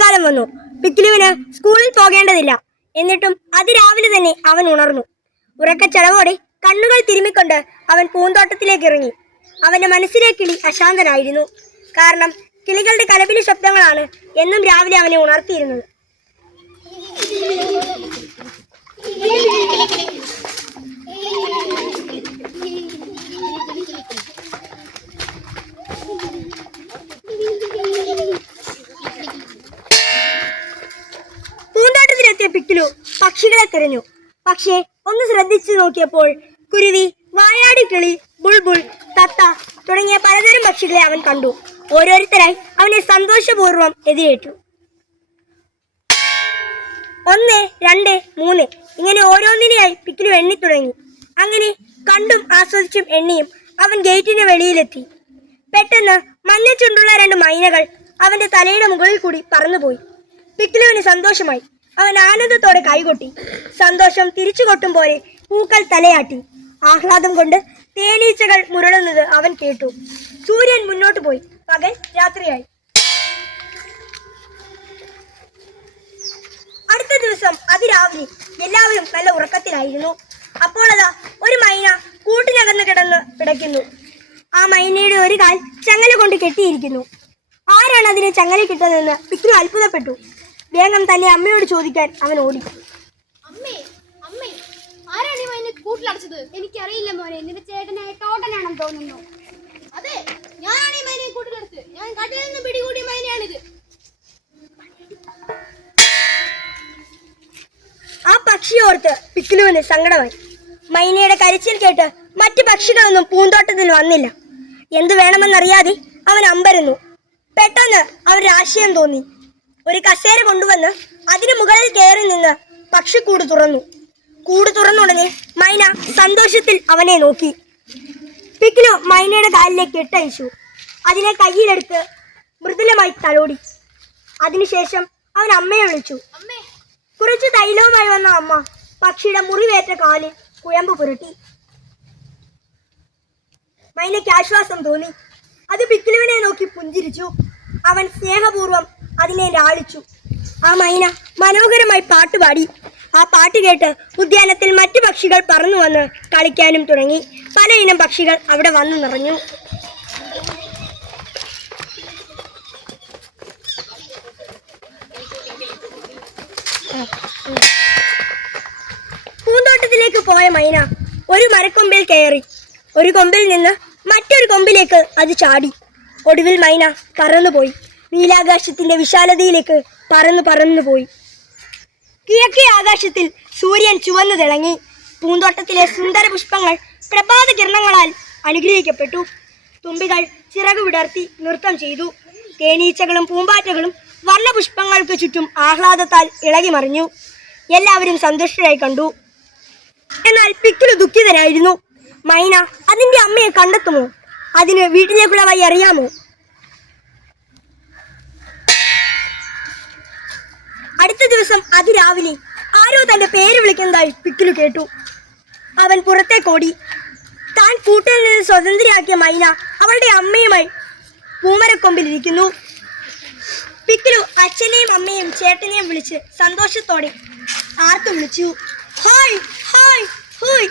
അവധിക്കാലം വന്നു. പിക്കിലുവിന് സ്കൂളിൽ പോകേണ്ടതില്ല. എന്നിട്ടും അതിരാവിലെ തന്നെ അവൻ ഉണർന്നു. ഉറക്കച്ചടവോടെ കണ്ണുകൾ തിരുമിക്കൊണ്ട് അവൻ പൂന്തോട്ടത്തിലേക്ക് ഇറങ്ങി. അവന്റെ മനസ്സിലെ കിളി അശാന്തനായിരുന്നു. കാരണം കിളികളുടെ കലപില ശബ്ദങ്ങളാണ് എന്നും രാവിലെ അവനെ ഉണർത്തിയിരുന്നത്. പിക്കിലു പക്ഷികളെ തിരഞ്ഞു. പക്ഷേ ഒന്ന് ശ്രദ്ധിച്ചു നോക്കിയപ്പോൾ കുരുവി വായാടി കിളി ബുൾബുൾ തത്ത തുടങ്ങിയ പലതരം പക്ഷികളെ അവൻ കണ്ടു. ഓരോരുത്തരായി അവനെ സന്തോഷപൂർവം എതിരേറ്റു. ഒന്ന് രണ്ട് മൂന്ന് ഇങ്ങനെ ഓരോന്നിനെയായി പിക്കിലു എണ്ണി തുടങ്ങി. അങ്ങനെ കണ്ടും ആസ്വദിച്ചും എണ്ണിയും അവൻ ഗേറ്റിന്റെ വെളിയിലെത്തി. പെട്ടെന്ന് മഞ്ഞ ചുണ്ടുള്ള രണ്ട് മൈനകൾ അവന്റെ തലയുടെ മുകളിൽ കൂടി പറന്നുപോയി. പിക്കിലുവിന് സന്തോഷമായി. അവൻ ആനന്ദത്തോടെ കൈകൊട്ടി. സന്തോഷം തിരിച്ചു കൊട്ടും പോലെ പൂക്കൾ തലയാട്ടി. ആഹ്ലാദം കൊണ്ട് തേനീച്ചകൾ മുരളുന്നത് അവൻ കേട്ടു. സൂര്യൻ മുന്നോട്ട് പോയി. പകൽ രാത്രിയായി. അടുത്ത ദിവസം അതിരാവിലെ എല്ലാവരും നല്ല ഉറക്കത്തിലായിരുന്നു. അപ്പോൾ അതാ ഒരു മൈന കൂട്ടിനകന്ന് കിടന്ന് പിടയ്ക്കുന്നു. ആ മൈനയുടെ ഒരു കാൽ ചങ്ങല കൊണ്ട് കെട്ടിയിരിക്കുന്നു. ആരാണ് അതിനെ ചങ്ങല കിട്ടുന്നതെന്ന് പിക്രു അത്ഭുതപ്പെട്ടു. വേഗം തന്നെ അമ്മയോട് ചോദിക്കാൻ അവൻ ഓടി. അമ്മേ അമ്മേ ആരാണ് കൂട്ടിലടച്ചത്? എനിക്കറിയില്ല മോനെ നിന്റെ ചേട്ടനായ ടോട്ടനാണെന്ന് തോന്നുന്നു. അതെ ഞാനാണ് ഈ മൈനെ കൂട്ടിലെടുത്ത് ഞാൻ കടയിൽ നിന്ന് പിടികൂടിയ മൈനയാണിത് ആ പക്ഷിയോർത്ത് പിക്കിലുവിന് സങ്കടമായി. മൈനയുടെ കരച്ചിൽ കേട്ട് മറ്റു പക്ഷികളൊന്നും പൂന്തോട്ടത്തിൽ വന്നില്ല. എന്തു വേണമെന്നറിയാതെ അവൻ അമ്പരുന്നു. പെട്ടെന്ന് അവരൊരാശയം തോന്നി. ഒരു കസേര കൊണ്ടുവന്ന് അതിനു മുകളിൽ കയറി നിന്ന് പക്ഷിക്കൂട് തുറന്നു. കൂട് തുറന്നുടനെ മൈന സന്തോഷത്തിൽ അവനെ നോക്കി. പിക്കിനോ മൈനയുടെ കാലിലേക്ക് ഇട്ടയച്ചു അതിനെ കയ്യിലെടുത്ത് മൃദുലമായി തലോടി. അതിനുശേഷം അവൻ അമ്മയെ വിളിച്ചു. കുറച്ച് തൈലവുമായി വന്ന അമ്മ പക്ഷിയുടെ മുറിവേറ്റ കാലിൽ കുഴമ്പ് പുരട്ടി. മൈനയ്ക്ക് ആശ്വാസം തോന്നി. അത് പിക്കിലുവിനെ നോക്കി പുഞ്ചിരിച്ചു. അവൻ സ്നേഹപൂർവം അതിനെ ലാളിച്ചു. ആ മൈന മനോഹരമായി പാട്ടുപാടി ആ പാട്ട് കേട്ട് ഉദ്യാനത്തിൽ മറ്റു പക്ഷികൾ പറന്നു വന്ന് കളിക്കാനും തുടങ്ങി. പലയിനം പക്ഷികൾ അവിടെ വന്നു നിറഞ്ഞു. പൂന്തോട്ടത്തിലേക്ക് പോയ മൈന ഒരു മരക്കൊമ്പിൽ കയറി. ഒരു കൊമ്പിൽ നിന്ന് മറ്റൊരു കൊമ്പിലേക്ക് അത് ചാടി. ഒടുവിൽ മൈന പറന്നുപോയി നീലാകാശത്തിന്റെ വിശാലതയിലേക്ക് പറന്നു പോയി. കിഴക്കേ ആകാശത്തിൽ സൂര്യൻ ചുവന്നു തിളങ്ങി പൂന്തോട്ടത്തിലെ സുന്ദര പുഷ്പങ്ങൾ പ്രഭാത കിരണങ്ങളാൽ അനുഗ്രഹിക്കപ്പെട്ടു. തുമ്പികൾ ചിറകു വിടർത്തി നൃത്തം ചെയ്തു. തേനീച്ചകളും പൂമ്പാറ്റകളും വർണപുഷ്പങ്ങൾക്ക് ചുറ്റും ആഹ്ലാദത്താൽ ഇളകി മറിഞ്ഞു എല്ലാവരും സന്തുഷ്ടരായി കണ്ടു. എന്നാൽ പിക്കിലു ദുഃഖിതനായിരുന്നു മൈന അതിന്റെ അമ്മയെ കണ്ടെത്തുമോ? അതിന് വീട്ടിലേക്കുള്ള വഴി അറിയാമോ? അടുത്ത ദിവസം അതിരാവിലെ ആരോ തന്റെ പേര് വിളിക്കുന്നതായി പിക്കിലു കേട്ടു. അവൻ പുറത്തേക്കോടി. താൻ കൂട്ടിൽ നിന്ന് സ്വതന്ത്രയാക്കിയ മൈന അവളുടെ അമ്മയുമായി പൂമരക്കൊമ്പിലിരിക്കുന്നു. പിക്കിലു അച്ഛനെയും അമ്മയും ചേട്ടനെയും വിളിച്ച് സന്തോഷത്തോടെ ആർത്തു വിളിച്ചു. ഹായ് ഹായ് ഹൂയ്.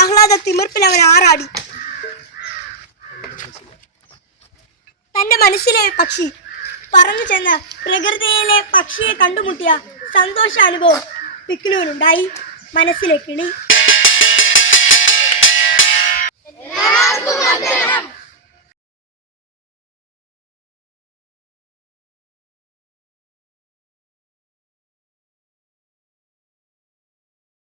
ആഹ്ലാദ തിമിർപ്പിൽ അവൻ ആറാടി. തന്റെ മനസ്സിലെ പക്ഷി പറന്നു ചെന്ന് പ്രകൃതിയിലെ പക്ഷിയെ കണ്ടുമുട്ടിയ സന്തോഷാനുഭവം അനുഭവം പിക്കിലുവിനുണ്ടായി മനസ്സിലെ കിളി